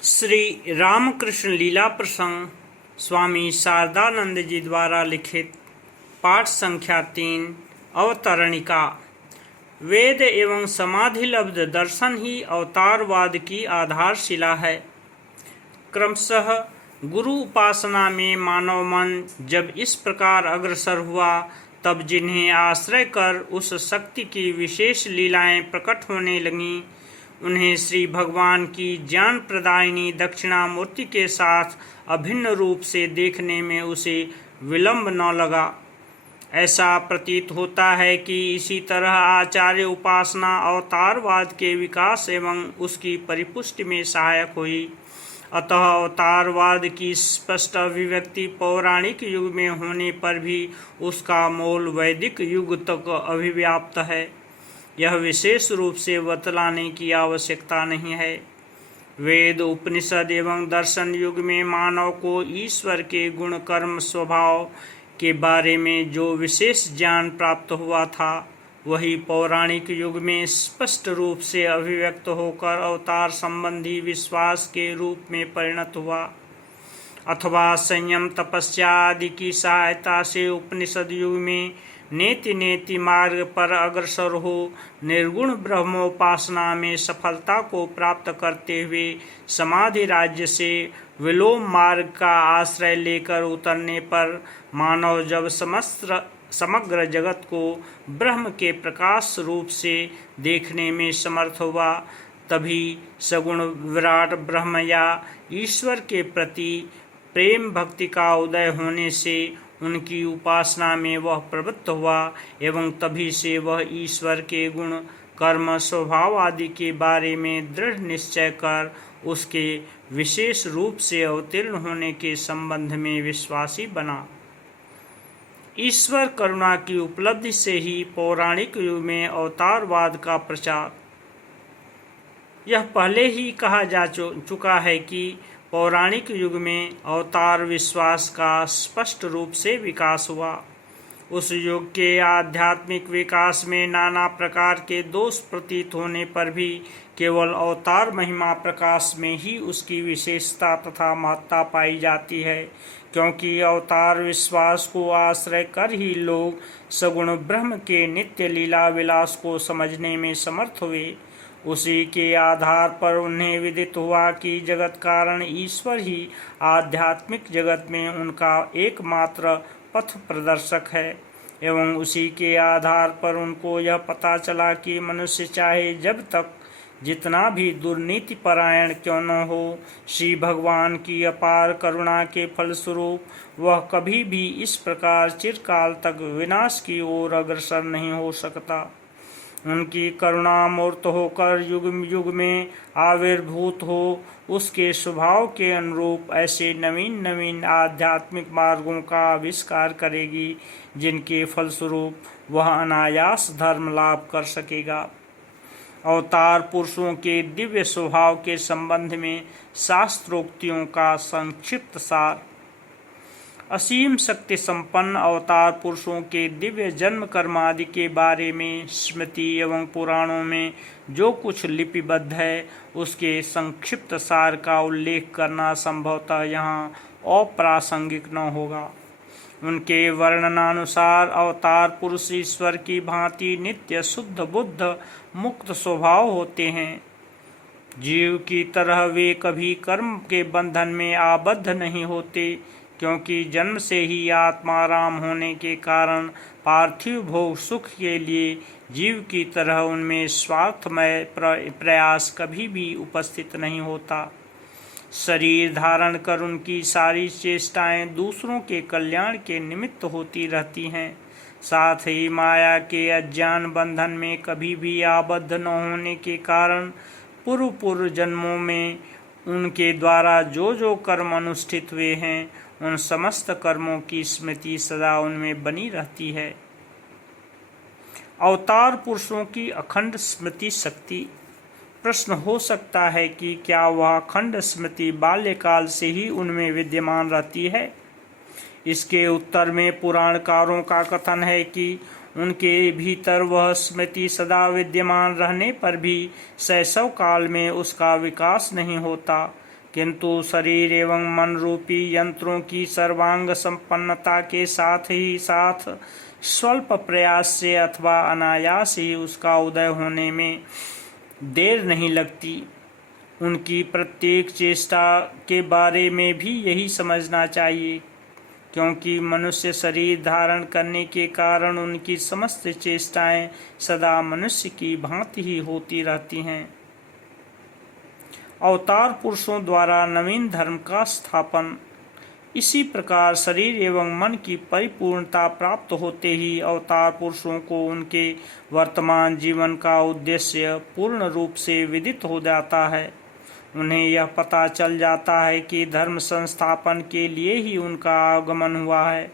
श्री रामकृष्ण लीला प्रसंग स्वामी शारदानंद जी द्वारा लिखित पाठ संख्या 3 अवतरणिका। वेद एवं समाधिलब्ध दर्शन ही अवतारवाद की आधारशिला है। क्रमशः गुरु उपासना में मानव मन जब इस प्रकार अग्रसर हुआ, तब जिन्हें आश्रय कर उस शक्ति की विशेष लीलाएं प्रकट होने लगीं, उन्हें श्री भगवान की ज्ञान प्रदायिनी दक्षिणामूर्ति के साथ अभिन्न रूप से देखने में उसे विलंब न लगा। ऐसा प्रतीत होता है कि इसी तरह आचार्य उपासना अवतारवाद के विकास एवं उसकी परिपुष्टि में सहायक हुई। अतः अवतारवाद की स्पष्ट अभिव्यक्ति पौराणिक युग में होने पर भी उसका मूल वैदिक युग तक अभिव्याप्त है। यह विशेष रूप से बतलाने की आवश्यकता नहीं है। वेद, उपनिषद एवं दर्शन युग में मानव को ईश्वर के गुण, कर्म, स्वभाव के बारे में जो विशेष ज्ञान प्राप्त हुआ था, वही पौराणिक युग में स्पष्ट रूप से अभिव्यक्त होकर अवतार संबंधी विश्वास के रूप में परिणत हुआ। अथवा संयम, तपस्या आदि की सहायता से उपनिषद युग में नेति नेति मार्ग पर अग्रसर हो निर्गुण ब्रह्मोपासना में सफलता को प्राप्त करते हुए समाधि राज्य से विलोम मार्ग का आश्रय लेकर उतरने पर मानव जब समग्र जगत को ब्रह्म के प्रकाश रूप से देखने में समर्थ हुआ, तभी सगुण विराट ब्रह्म या ईश्वर के प्रति प्रेम भक्ति का उदय होने से उनकी उपासना में वह प्रवृत्त हुआ एवं तभी से वह ईश्वर के गुण, कर्म, स्वभाव आदि के बारे में दृढ़ निश्चय कर उसके विशेष रूप से अवतीर्ण होने के संबंध में विश्वासी बना। ईश्वर करुणा की उपलब्धि से ही पौराणिक युग में अवतारवाद का प्रचार। यह पहले ही कहा जा चुका है कि पौराणिक युग में अवतार विश्वास का स्पष्ट रूप से विकास हुआ। उस युग के आध्यात्मिक विकास में नाना प्रकार के दोष प्रतीत होने पर भी केवल अवतार महिमा प्रकाश में ही उसकी विशेषता तथा महत्ता पाई जाती है, क्योंकि अवतार विश्वास को आश्रय कर ही लोग सगुण ब्रह्म के नित्य लीला विलास को समझने में समर्थ हुए। उसी के आधार पर उन्हें विदित हुआ कि जगत कारण ईश्वर ही आध्यात्मिक जगत में उनका एकमात्र पथ प्रदर्शक है, एवं उसी के आधार पर उनको यह पता चला कि मनुष्य चाहे जब तक जितना भी दुर्नीति परायण क्यों न हो, श्री भगवान की अपार करुणा के फलस्वरूप वह कभी भी इस प्रकार चिरकाल तक विनाश की ओर अग्रसर नहीं हो सकता। उनकी करुणा मूर्त होकर युग युग में आविर्भूत हो उसके स्वभाव के अनुरूप ऐसे नवीन नवीन आध्यात्मिक मार्गों का आविष्कार करेगी, जिनके फलस्वरूप वह अनायास धर्म लाभ कर सकेगा। अवतार पुरुषों के दिव्य स्वभाव के संबंध में शास्त्रोक्तियों का संक्षिप्त सार। असीम शक्ति संपन्न अवतार पुरुषों के दिव्य जन्म कर्म आदि के बारे में स्मृति एवं पुराणों में जो कुछ लिपिबद्ध है, उसके संक्षिप्त सार का उल्लेख करना संभवतः यहाँ अप्रासंगिक न होगा। उनके वर्णनानुसार अवतार पुरुष ईश्वर की भांति नित्य शुद्ध बुद्ध मुक्त स्वभाव होते हैं। जीव की तरह वे कभी कर्म के बंधन में आबद्ध नहीं होते, क्योंकि जन्म से ही आत्माराम होने के कारण पार्थिव भोग सुख के लिए जीव की तरह उनमें स्वार्थमय प्रयास कभी भी उपस्थित नहीं होता। शरीर धारण कर उनकी सारी चेष्टाएं दूसरों के कल्याण के निमित्त होती रहती हैं। साथ ही माया के अज्ञान बंधन में कभी भी आबद्ध न होने के कारण पूर्व जन्मों में उनके द्वारा जो जो कर्म अनुष्ठित हुए हैं, उन समस्त कर्मों की स्मृति सदा उनमें बनी रहती है। अवतार पुरुषों की अखंड स्मृति शक्ति। प्रश्न हो सकता है कि क्या वह अखंड स्मृति बाल्यकाल से ही उनमें विद्यमान रहती है? इसके उत्तर में पुराणकारों का कथन है कि उनके भीतर वह स्मृति सदा विद्यमान रहने पर भी शैशव काल में उसका विकास नहीं होता। किंतु शरीर एवं मन रूपी यंत्रों की सर्वांग संपन्नता के साथ ही साथ स्वल्प प्रयास से अथवा अनायास ही उसका उदय होने में देर नहीं लगती। उनकी प्रत्येक चेष्टा के बारे में भी यही समझना चाहिए, क्योंकि मनुष्य शरीर धारण करने के कारण उनकी समस्त चेष्टाएं सदा मनुष्य की भांति ही होती रहती हैं। अवतार पुरुषों द्वारा नवीन धर्म का स्थापन। इसी प्रकार शरीर एवं मन की परिपूर्णता प्राप्त होते ही अवतार पुरुषों को उनके वर्तमान जीवन का उद्देश्य पूर्ण रूप से विदित हो जाता है। उन्हें यह पता चल जाता है कि धर्म संस्थापन के लिए ही उनका आगमन हुआ है।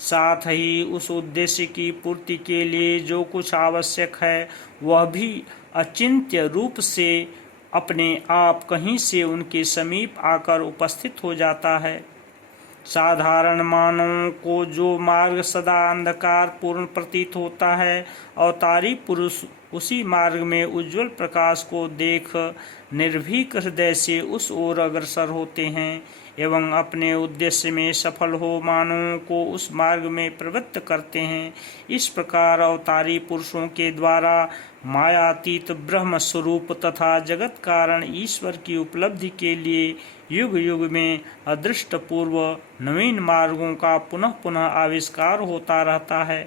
साथ ही उस उद्देश्य की पूर्ति के लिए जो कुछ आवश्यक है वह भी अचिंत्य रूप से अपने आप कहीं से उनके समीप आकर उपस्थित हो जाता है। साधारण मानवों को जो मार्ग सदा अंधकार पूर्ण प्रतीत होता है, अवतारी पुरुष उसी मार्ग में उज्जवल प्रकाश को देख निर्भीक हृदय से उस ओर अग्रसर होते हैं एवं अपने उद्देश्य में सफल हो मानवों को उस मार्ग में प्रवृत्त करते हैं। इस प्रकार अवतारी पुरुषों के द्वारा मायातीत ब्रह्म स्वरूप तथा जगत कारण ईश्वर की उपलब्धि के लिए युग युग में अदृष्टपूर्व नवीन मार्गों का पुनः पुनः आविष्कार होता रहता है।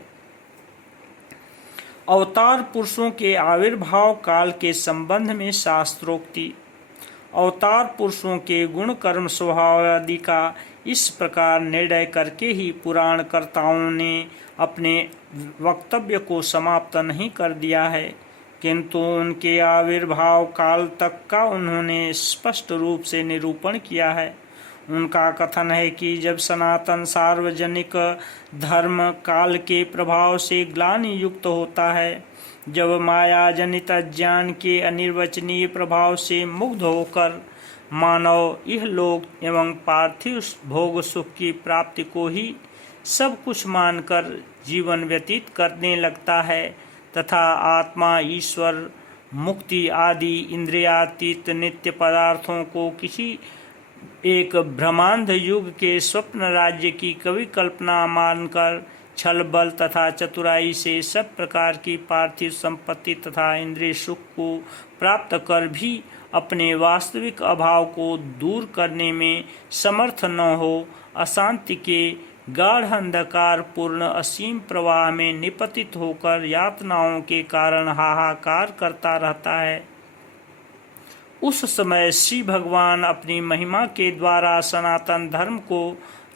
अवतार पुरुषों के आविर्भाव काल के संबंध में शास्त्रोक्ति। अवतार पुरुषों के गुण कर्म स्वभाव आदि का इस प्रकार निर्णय करके ही पुराण कर्ताओं ने अपने वक्तव्य को समाप्त नहीं कर दिया है, किंतु उनके आविर्भाव काल तक का उन्होंने स्पष्ट रूप से निरूपण किया है। उनका कथन है कि जब सनातन सार्वजनिक धर्म काल के प्रभाव से ग्लानि युक्त होता है, जब माया जनित अज्ञान के अनिर्वचनीय प्रभाव से मुग्ध होकर मानव इहलोक एवं पार्थिव भोग सुख की प्राप्ति को ही सब कुछ मानकर जीवन व्यतीत करने लगता है तथा आत्मा ईश्वर मुक्ति आदि इंद्रियातीत नित्य पदार्थों को किसी एक ब्रह्मांड युग के स्वप्न राज्य की कवि कल्पना मानकर छल बल तथा चतुराई से सब प्रकार की पार्थिव संपत्ति तथा इंद्रिय सुख को प्राप्त कर भी अपने वास्तविक अभाव को दूर करने में समर्थ न हो, अशांति के गाढ़ अंधकार पूर्ण असीम प्रवाह में निपतित होकर यातनाओं के कारण हाहाकार करता रहता है। उस समय श्री भगवान अपनी महिमा के द्वारा सनातन धर्म को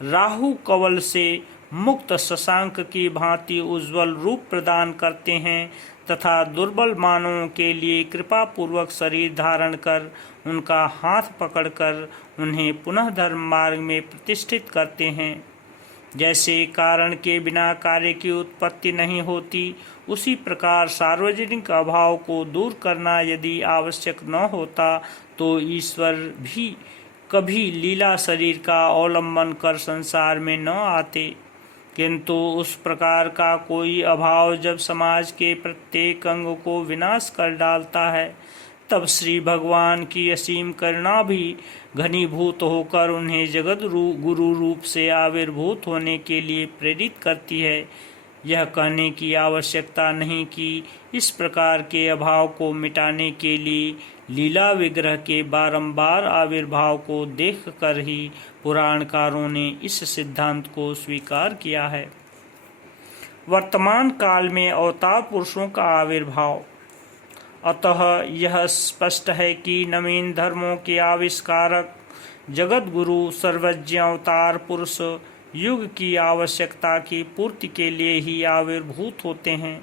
राहु कवल से मुक्त शशांक की भांति उज्जवल रूप प्रदान करते हैं तथा दुर्बल मानवों के लिए कृपा पूर्वक शरीर धारण कर उनका हाथ पकड़कर उन्हें पुनः धर्म मार्ग में प्रतिष्ठित करते हैं। जैसे कारण के बिना कार्य की उत्पत्ति नहीं होती, उसी प्रकार सार्वजनिक अभाव को दूर करना यदि आवश्यक न होता तो ईश्वर भी कभी लीला शरीर का अवलंबन कर संसार में न आते। किंतु उस प्रकार का कोई अभाव जब समाज के प्रत्येक अंग को विनाश कर डालता है, तब श्री भगवान की असीम करुणा भी घनीभूत होकर उन्हें जगत गुरु रूप से आविर्भूत होने के लिए प्रेरित करती है। यह कहने की आवश्यकता नहीं कि इस प्रकार के अभाव को मिटाने के लिए लीला विग्रह के बारंबार आविर्भाव को देखकर ही पुराणकारों ने इस सिद्धांत को स्वीकार किया है। वर्तमान काल में अवतार पुरुषों का आविर्भाव। अतः यह स्पष्ट है कि नवीन धर्मों के आविष्कारक जगत गुरु सर्वज्ञ अवतार पुरुष युग की आवश्यकता की पूर्ति के लिए ही आविर्भूत होते हैं।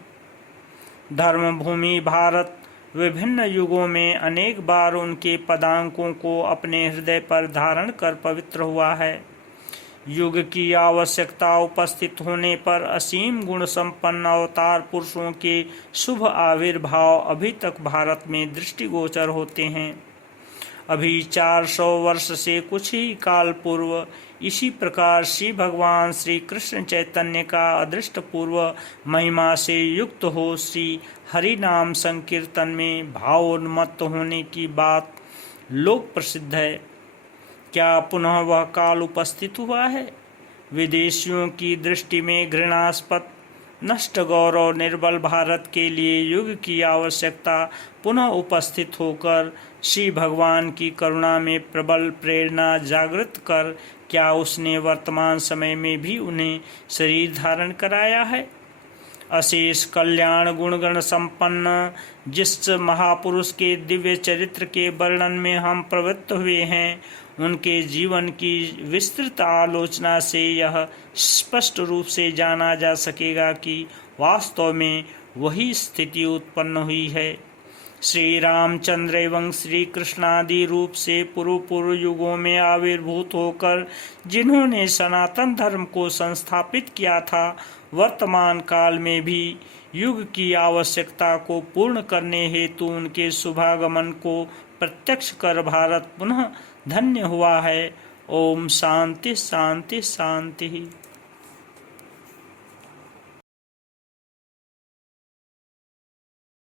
धर्म भूमि भारत विभिन्न युगों में अनेक बार उनके पदांकों को अपने हृदय पर धारण कर पवित्र हुआ है। युग की आवश्यकता उपस्थित होने पर असीम गुण संपन्न अवतार पुरुषों के शुभ आविर्भाव अभी तक भारत में दृष्टिगोचर होते हैं। अभी 400 वर्ष से कुछ ही काल पूर्व इसी प्रकार श्री भगवान श्री कृष्ण चैतन्य का अदृष्ट पूर्व महिमा से युक्त हो श्री हरि नाम संकीर्तन में भावोन्मत्त होने की बात लोक प्रसिद्ध है। क्या पुनः वह काल उपस्थित हुआ है? विदेशियों की दृष्टि में घृणास्पद नष्ट गौरव निर्बल भारत के लिए युग की आवश्यकता पुनः उपस्थित होकर श्री भगवान की करुणा में प्रबल प्रेरणा जागृत कर क्या उसने वर्तमान समय में भी उन्हें शरीर धारण कराया है? अशेष कल्याण गुणगण संपन्न जिस महापुरुष के दिव्य चरित्र के वर्णन में हम प्रवृत्त हुए हैं, उनके जीवन की विस्तृत आलोचना से यह स्पष्ट रूप से जाना जा सकेगा कि वास्तव में वही स्थिति उत्पन्न हुई है। श्री रामचंद्र एवं श्री कृष्णादि रूप से पूर्व युगों में आविर्भूत होकर जिन्होंने सनातन धर्म को संस्थापित किया था, वर्तमान काल में भी युग की आवश्यकता को पूर्ण करने हेतु उनके शुभागमन को प्रत्यक्ष कर भारत पुनः धन्य हुआ है। ओम शांति शांति शांति।